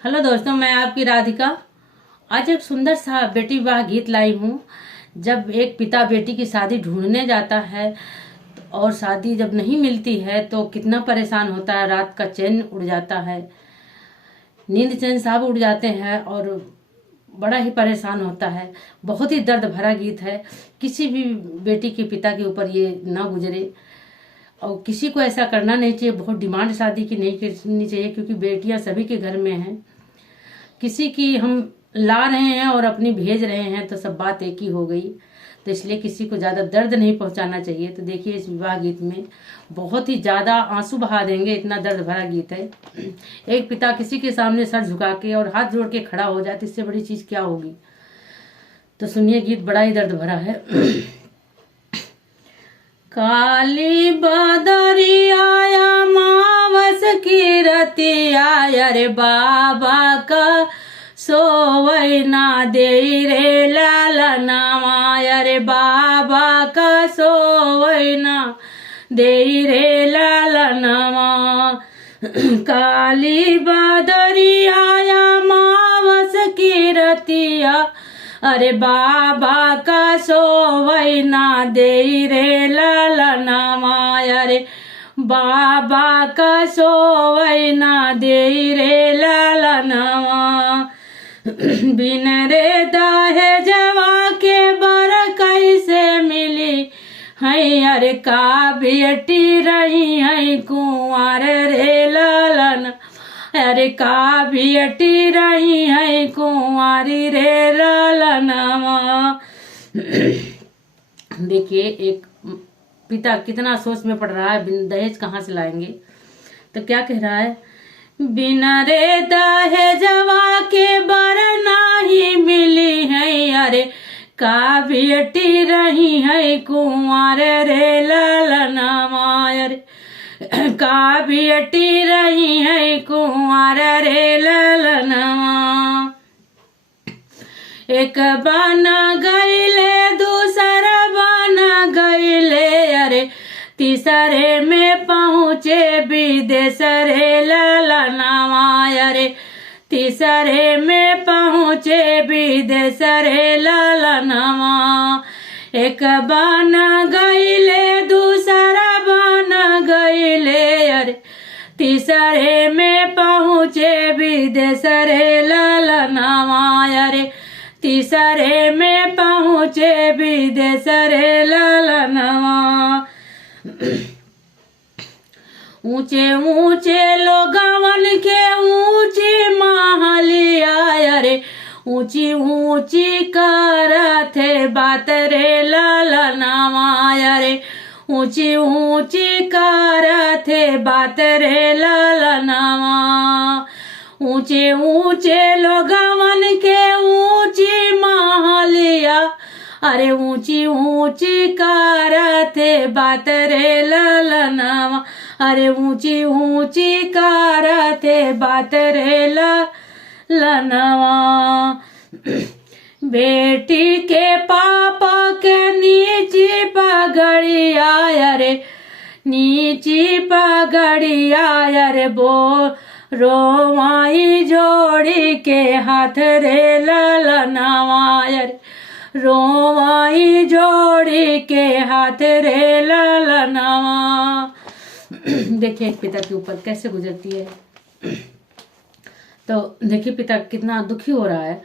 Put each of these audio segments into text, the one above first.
Hello दोस्तों, मैं आपकी राधिका। आज एक सुंदर सा बेटी विवाह गीत लाई हूँ। जब एक पिता बेटी की शादी ढूंढने जाता है और शादी जब नहीं मिलती है तो कितना परेशान होता है। रात का चैन उड़ जाता है, नींद चैन सब उड़ जाते हैं और बड़ा ही परेशान होता है। बहुत ही दर्द भरा गीत है। किसी भी बेटी के पिता के ऊपर ये ना गुजरे और किसी को ऐसा करना नहीं चाहिए। बहुत डिमांड शादी की नहीं करनी चाहिए, क्योंकि बेटियां सभी के घर में हैं। किसी की हम ला रहे हैं और अपनी भेज रहे हैं तो सब बात एक ही हो गई। तो इसलिए किसी को ज़्यादा दर्द नहीं पहुंचाना चाहिए। तो देखिए, इस विवाह गीत में बहुत ही ज़्यादा आंसू बहा देंगे, इतना दर्द भरा गीत है। एक पिता किसी के सामने सर झुका के और हाथ जोड़ के खड़ा हो जाए तो इससे बड़ी चीज़ क्या होगी। तो सुनिए, गीत बड़ा ही दर्द भरा है। काली बदरी आया मावस की रतिया, अरे बाबा का सोवै ना दे रे लालनामा, अरे बाबा का सोवै ना दे रे लालनामा। काली बदरी आया मावस की रतिया, अरे बाबा का सोवै ना दे रे लालनामा, अरे बाबा का सोवै ना दे रे लालनामा। बिन रे दाहे जवा के बर कैसे मिली है, अरे का बेटी रही है कुंवर रे लालन, अरे का बेटी रही है कुंवारी रे लालनामा। देखिए, एक पिता कितना सोच में पड़ रहा है, बिन दहेज कहाँ से लाएंगे। तो क्या कह रहा है, बिना रे दहेजवा के बर नाही मिली है, अरे का बेटी रही है कुंवर रे लालनामा, अरे का बेटी रही है कुंवर रे लालनामा। एक बन गईले दूसरा बन गईले, अरे तीसरे में पहुँचे विदेश रे लालनामा, अरे तीसरे में पहुँचे विदेश रे लालनामा। एक बन गईले दूसरा बन गईले, अरे तीसरे में पहुँचे विदेश रे लालनामा, अरे तीसरे में पहुँचे विदेश रे लालनामा। ऊंचे ऊंचे लोगवन के ऊंची महलिया, अरे ऊंची ऊंची करथे बात रे लालनामा, अरे ऊंची ऊंची करथे बात रे लालनामा। ऊंचे ऊंचे लोगवन के ऊंची महलिया, अरे ऊंची ऊंची करथे बात रे लालनामा, अरे ऊंची ऊंची करथे बात रे लालनामा। बेटी के पापा के नीची पगड़िया, अरे नीची पगड़िया, अरे बो रोमाई जोड़ी के हाथ रे लालनामा, अरे रोमाई जोड़ी के हाथ रे लालनामा। देखिए, एक पिता के ऊपर कैसे गुजरती है। तो देखिए, पिता कितना दुखी हो रहा है।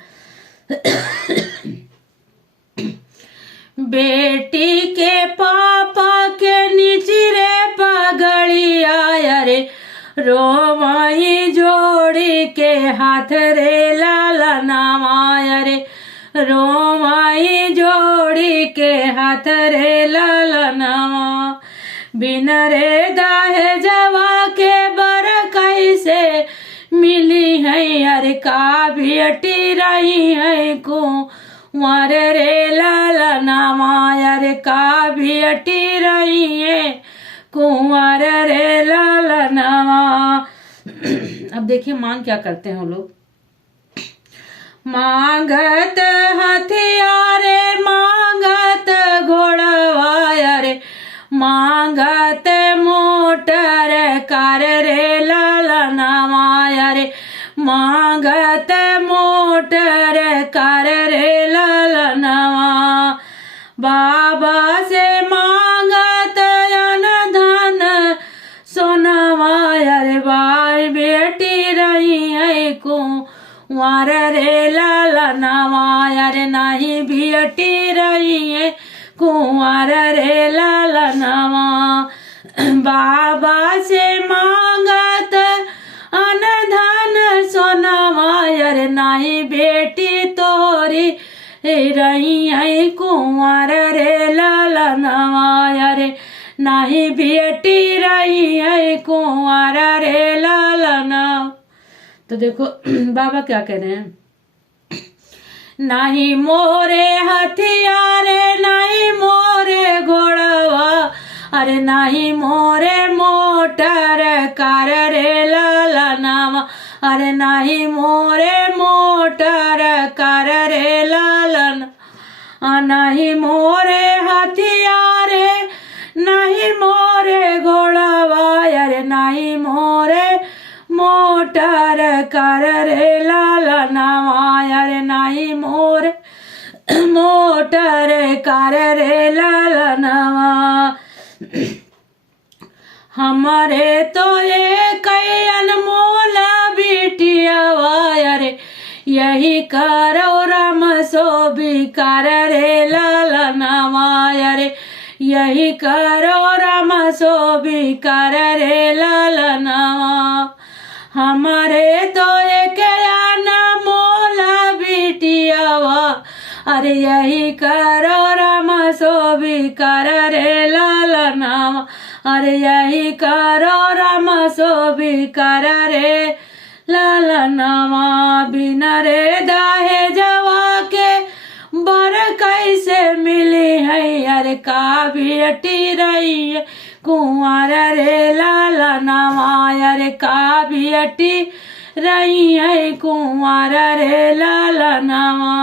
बेटी के पापा के नीचे रे पगड़िया, अरे रोमाई जोड़ी के हाथ रे लालनामा, अरे रोमाई जोड़ी के हाथ रे लालनामा। बिन रे दहेजवा के बर कैसे मिली है, अरे का बेटी रही है कुंवर रे लालनामा, अरे का बेटी रही है कुंवर रे लालनामा। अब देखिए, मांग क्या करते हैं वो लोग। मांगत हथियारे मांगत घोड़वा, अरे मांगत मोटर कर रे लालनामा, अरे मांगत मोटर कर रे ललनवा। बाबा से मांगत अन धन सोनवा। अरे भाई बेटी रही है कुंवर रे ललनवा। अरे नहीं बेटी रही है कुंवर रे ललनवा। बाबा से मांगत अन धन सोनवा। अरे नहीं बेटी तोरी रही है कुंवर रे ललनवा। अरे नहीं बेटी रही है कुंवर रे ललनवा। तो देखो बाबा क्या कह रहे हैं, नहीं मोरे हथियारे नहीं मोरे घोड़वा। अरे नहीं मोरे मोटर कर रे ललनवा। अरे नहीं मोरे मोटर कर रे ललन। नहीं मोरे हथियारे नहीं मोरे घोड़वा। अरे नहीं मोरे मोटर कर रे ललनवा। अरे नहीं मोरे मोटर कर रे ललनवा। हमारे तो एक अनमोल बिटियावा। अरे यही करो राम सो भी कर रे ललनवा। अरे यही करो राम सो भी कर रे ललनवा। हमारे तो एक अनमोल बिटियावा। अरे यही करो राम सो भी कर रे ललनवा। अरे यही करो राम सो भी कर रे ललनवा। बिना रे दाहे जवा के बर कैसे मिली है। अरे का बेटी रही है कुंवर रे ललनवा। अरे का बेटी रही है कुंवर रे ललनवा।